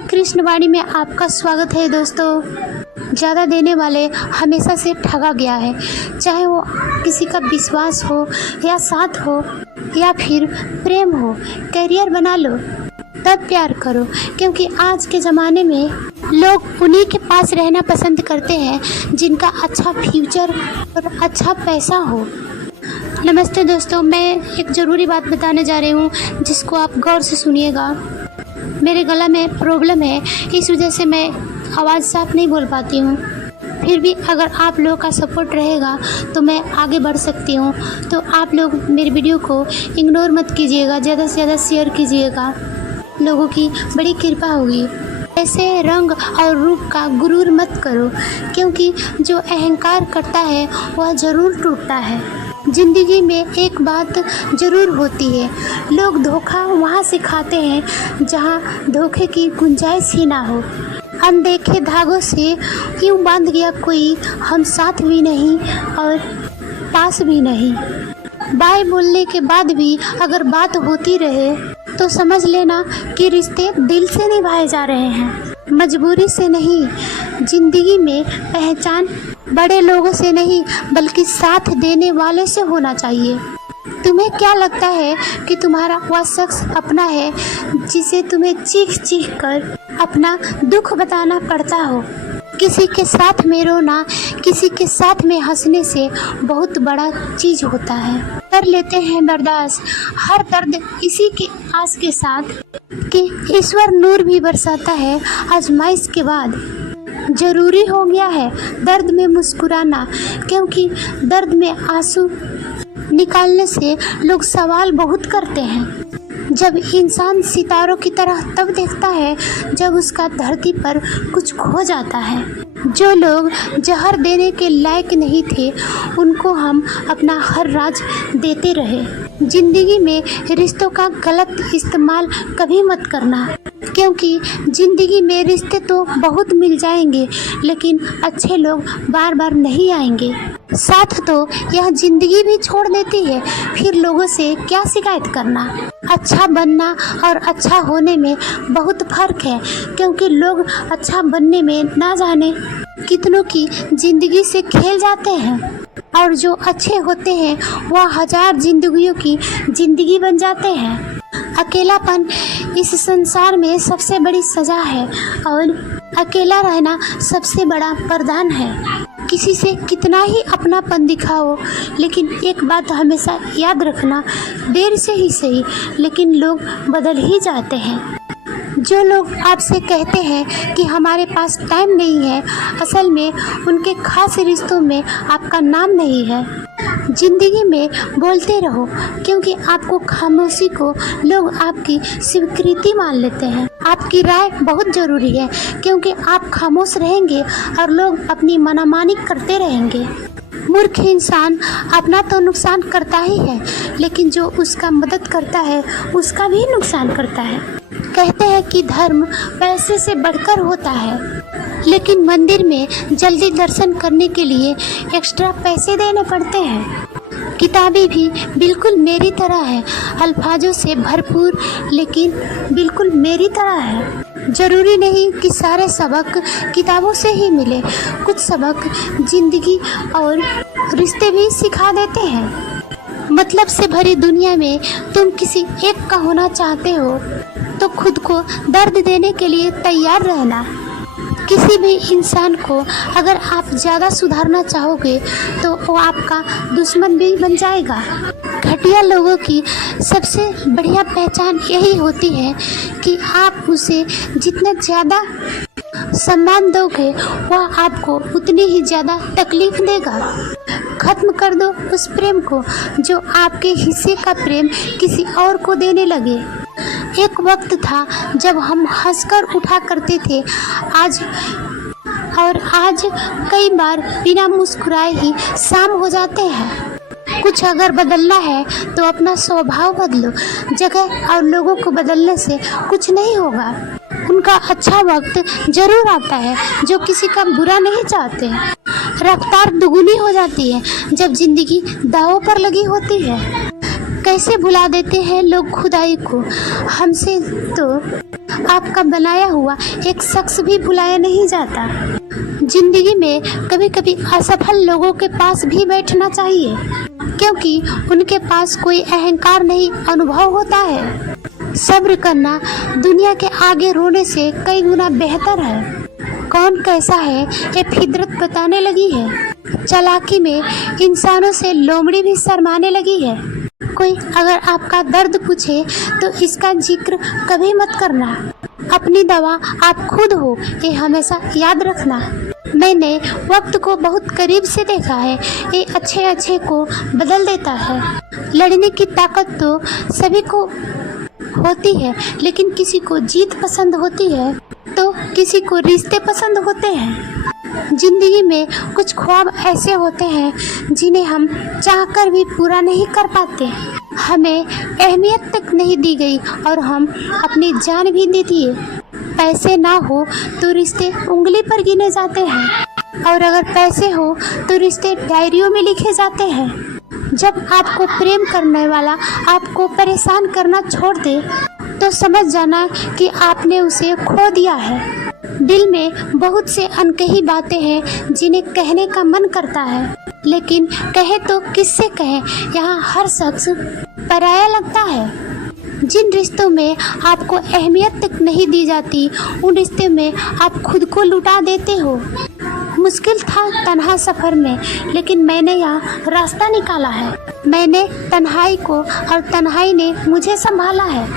कृष्णवाणी में आपका स्वागत है दोस्तों। ज़्यादा देने वाले हमेशा से ठगा गया है, चाहे वो किसी का विश्वास हो या साथ हो या फिर प्रेम हो। करियर बना लो तब प्यार करो, क्योंकि आज के ज़माने में लोग उन्हीं के पास रहना पसंद करते हैं जिनका अच्छा फ्यूचर और अच्छा पैसा हो। नमस्ते दोस्तों, मैं एक ज़रूरी बात बताने जा रही हूँ जिसको आप गौर से सुनिएगा। मेरे गला में प्रॉब्लम है, इस वजह से मैं आवाज़ साफ नहीं बोल पाती हूँ। फिर भी अगर आप लोगों का सपोर्ट रहेगा तो मैं आगे बढ़ सकती हूँ। तो आप लोग मेरे वीडियो को इग्नोर मत कीजिएगा, ज़्यादा से ज़्यादा शेयर कीजिएगा, लोगों की बड़ी कृपा होगी। ऐसे रंग और रूप का गुरूर मत करो, क्योंकि जो अहंकार करता है वह ज़रूर टूटता है। ज़िंदगी में एक बात ज़रूर होती है, लोग धोखा वहाँ से खाते हैं जहाँ धोखे की गुंजाइश ही ना हो। अनदेखे धागों से यूँ बांध गया कोई, हम साथ भी नहीं और पास भी नहीं। बाय बोलने के बाद भी अगर बात होती रहे तो समझ लेना कि रिश्ते दिल से निभाए जा रहे हैं, मजबूरी से नहीं। ज़िंदगी में पहचान बड़े लोगों से नहीं बल्कि साथ देने वाले से होना चाहिए। तुम्हें क्या लगता है कि तुम्हारा वह शख्स अपना है जिसे तुम्हें चीख चीख कर अपना दुख बताना पड़ता हो? किसी के साथ में रोना, किसी के साथ में हंसने से बहुत बड़ा चीज़ होता है। कर लेते हैं बर्दाश्त हर दर्द इसी के आस के साथ कि ईश्वर नूर भी बरसाता है आजमाइश के बाद। ज़रूरी हो गया है दर्द में मुस्कुराना, क्योंकि दर्द में आंसू निकालने से लोग सवाल बहुत करते हैं। जब इंसान सितारों की तरह तब देखता है जब उसका धरती पर कुछ खो जाता है। जो लोग जहर देने के लायक नहीं थे उनको हम अपना हर राज देते रहे। ज़िंदगी में रिश्तों का गलत इस्तेमाल कभी मत करना, क्योंकि ज़िंदगी में रिश्ते तो बहुत मिल जाएंगे लेकिन अच्छे लोग बार बार नहीं आएंगे। साथ तो यह ज़िंदगी भी छोड़ देती है, फिर लोगों से क्या शिकायत करना। अच्छा बनना और अच्छा होने में बहुत फ़र्क है, क्योंकि लोग अच्छा बनने में ना जाने कितनों की ज़िंदगी से खेल जाते हैं, और जो अच्छे होते हैं वह हजार जिंदगियों की ज़िंदगी बन जाते हैं। अकेलापन इस संसार में सबसे बड़ी सज़ा है और अकेला रहना सबसे बड़ा वरदान है। किसी से कितना ही अपनापन दिखाओ, लेकिन एक बात हमेशा याद रखना, देर से ही सही लेकिन लोग बदल ही जाते हैं। जो लोग आपसे कहते हैं कि हमारे पास टाइम नहीं है, असल में उनके खास रिश्तों में आपका नाम नहीं है। ज़िंदगी में बोलते रहो, क्योंकि आपको खामोशी को लोग आपकी स्वीकृति मान लेते हैं। आपकी राय बहुत ज़रूरी है, क्योंकि आप खामोश रहेंगे और लोग अपनी मनमानी करते रहेंगे। मूर्ख इंसान अपना तो नुकसान करता ही है, लेकिन जो उसका मदद करता है उसका भी नुकसान करता है। कहते हैं कि धर्म पैसे से बढ़कर होता है, लेकिन मंदिर में जल्दी दर्शन करने के लिए एक्स्ट्रा पैसे देने पड़ते हैं। किताबें भी बिल्कुल मेरी तरह है, अल्फाजों से भरपूर लेकिन बिल्कुल मेरी तरह है। ज़रूरी नहीं कि सारे सबक किताबों से ही मिले, कुछ सबक ज़िंदगी और रिश्ते भी सिखा देते हैं। मतलब से भरी दुनिया में तुम किसी एक का होना चाहते हो तो खुद को दर्द देने के लिए तैयार रहना। किसी भी इंसान को अगर आप ज़्यादा सुधारना चाहोगे तो वो आपका दुश्मन भी बन जाएगा। घटिया लोगों की सबसे बढ़िया पहचान यही होती है कि आप उसे जितना ज़्यादा सम्मान दोगे वह आपको उतनी ही ज़्यादा तकलीफ देगा। खत्म कर दो उस प्रेम को जो आपके हिस्से का प्रेम किसी और को देने लगे। एक वक्त था जब हम हंसकर उठा करते थे, आज कई बार बिना मुस्कुराए ही शाम हो जाते हैं। कुछ अगर बदलना है तो अपना स्वभाव बदलो, जगह और लोगों को बदलने से कुछ नहीं होगा। उनका अच्छा वक्त जरूर आता है जो किसी का बुरा नहीं चाहते। रफ्तार दुगुनी हो जाती है जब जिंदगी दांव पर लगी होती है। कैसे भुला देते हैं लोग खुदाई को। हमसे तो आपका बनाया हुआ एक शख्स भी भुलाया नहीं जाता। जिंदगी में कभी कभी असफल लोगों के पास भी बैठना चाहिए, क्योंकि उनके पास कोई अहंकार नहीं, अनुभव होता है। सब्र करना दुनिया के आगे रोने से कई गुना बेहतर है। कौन कैसा है ये फितरत बताने लगी है। चालाकी में इंसानों से लोमड़ी भी शर्माने लगी है। कोई अगर आपका दर्द पूछे तो इसका जिक्र कभी मत करना। अपनी दवा आप खुद हो, ये हमेशा याद रखना। मैंने वक्त को बहुत करीब से देखा है, ये अच्छे को बदल देता है। लड़ने की ताकत तो सभी को होती है, लेकिन किसी को जीत पसंद होती है तो किसी को रिश्ते पसंद होते हैं। जिंदगी में कुछ ख्वाब ऐसे होते हैं जिन्हें हम चाहकर भी पूरा नहीं कर पाते। हमें अहमियत तक नहीं दी गई और हम अपनी जान भी दे दिए। पैसे ना हो तो रिश्ते उंगली पर गिने जाते हैं, और अगर पैसे हो तो रिश्ते डायरियों में लिखे जाते हैं। जब आपको प्रेम करने वाला आपको परेशान करना छोड़ दे तो समझ जाना कि आपने उसे खो दिया है। दिल में बहुत से अनकही बातें हैं जिन्हें कहने का मन करता है, लेकिन कहे तो किससे कहे, यहाँ हर शख्स पराया लगता है। जिन रिश्तों में आपको अहमियत तक नहीं दी जाती, उन रिश्ते में आप खुद को लुटा देते हो। मुश्किल था तन्हा सफ़र में, लेकिन मैंने यहाँ रास्ता निकाला है। मैंने तन्हाई को और तन्हाई ने मुझे संभाला है।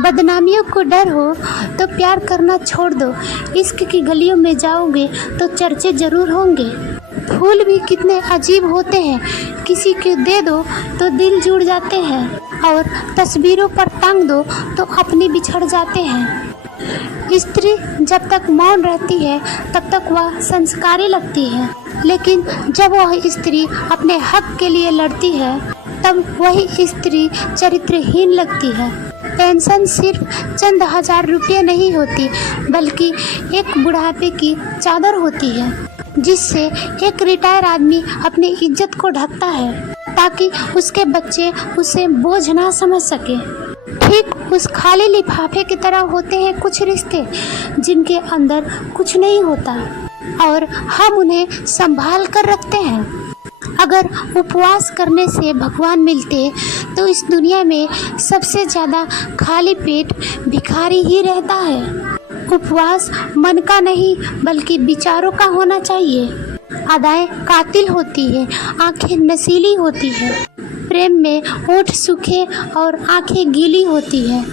बदनामियों को डर हो तो प्यार करना छोड़ दो। इश्क की गलियों में जाओगे तो चर्चे जरूर होंगे। फूल भी कितने अजीब होते हैं, किसी को दे दो तो दिल जुड़ जाते हैं, और तस्वीरों पर टांग दो तो अपने बिछड़ जाते हैं। स्त्री जब तक मौन रहती है तब तक वह संस्कारी लगती है, लेकिन जब वह स्त्री अपने हक के लिए लड़ती है तब वही स्त्री चरित्रहीन लगती है। पेंशन सिर्फ चंद हजार रुपये नहीं होती, बल्कि एक बुढ़ापे की चादर होती है, जिससे एक रिटायर आदमी अपनी इज्जत को ढकता है ताकि उसके बच्चे उसे बोझ ना समझ सके। ठीक उस खाली लिफाफे की तरह होते हैं कुछ रिश्ते जिनके अंदर कुछ नहीं होता और हम उन्हें संभाल कर रखते हैं। अगर उपवास करने से भगवान मिलते तो इस दुनिया में सबसे ज़्यादा खाली पेट भिखारी ही रहता है। उपवास मन का नहीं बल्कि विचारों का होना चाहिए। अदाएं कातिल होती है, आंखें नशीली होती है। प्रेम में होंठ सूखे और आंखें गीली होती है।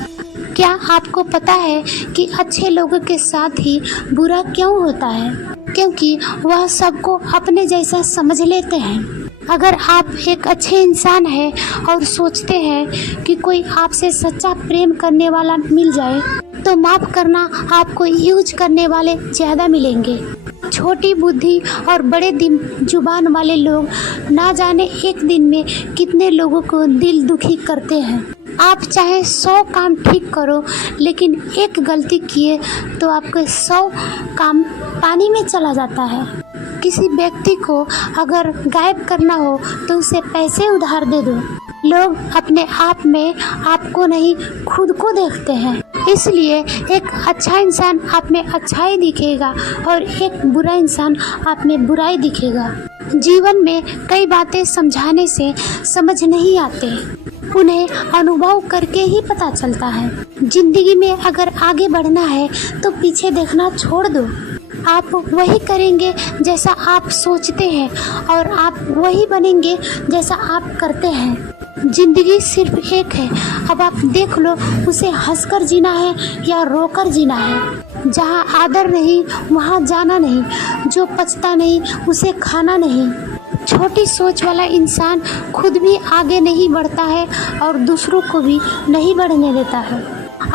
क्या आपको पता है कि अच्छे लोगों के साथ ही बुरा क्यों होता है? क्योंकि वह सबको अपने जैसा समझ लेते हैं। अगर आप एक अच्छे इंसान हैं और सोचते हैं कि कोई आपसे सच्चा प्रेम करने वाला मिल जाए तो माफ़ करना, आपको यूज करने वाले ज़्यादा मिलेंगे। छोटी बुद्धि और बड़े दिन जुबान वाले लोग ना जाने एक दिन में कितने लोगों को दिल दुखी करते हैं। आप चाहे 100 काम ठीक करो, लेकिन एक गलती किए तो आपके 100 काम पानी में चला जाता है। किसी व्यक्ति को अगर गायब करना हो तो उसे पैसे उधार दे दो। लोग अपने आप में आपको नहीं खुद को देखते हैं, इसलिए एक अच्छा इंसान आप में अच्छाई दिखेगा और एक बुरा इंसान आप में बुराई दिखेगा। जीवन में कई बातें समझाने से समझ नहीं आते, उन्हें अनुभव करके ही पता चलता है। जिंदगी में अगर आगे बढ़ना है तो पीछे देखना छोड़ दो। आप वही करेंगे जैसा आप सोचते हैं और आप वही बनेंगे जैसा आप करते हैं। जिंदगी सिर्फ एक है, अब आप देख लो उसे हंसकर जीना है या रोकर जीना है। जहाँ आदर नहीं वहाँ जाना नहीं, जो पचता नहीं उसे खाना नहीं। छोटी सोच वाला इंसान खुद भी आगे नहीं बढ़ता है और दूसरों को भी नहीं बढ़ने देता है।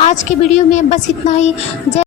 आज के वीडियो में बस इतना ही।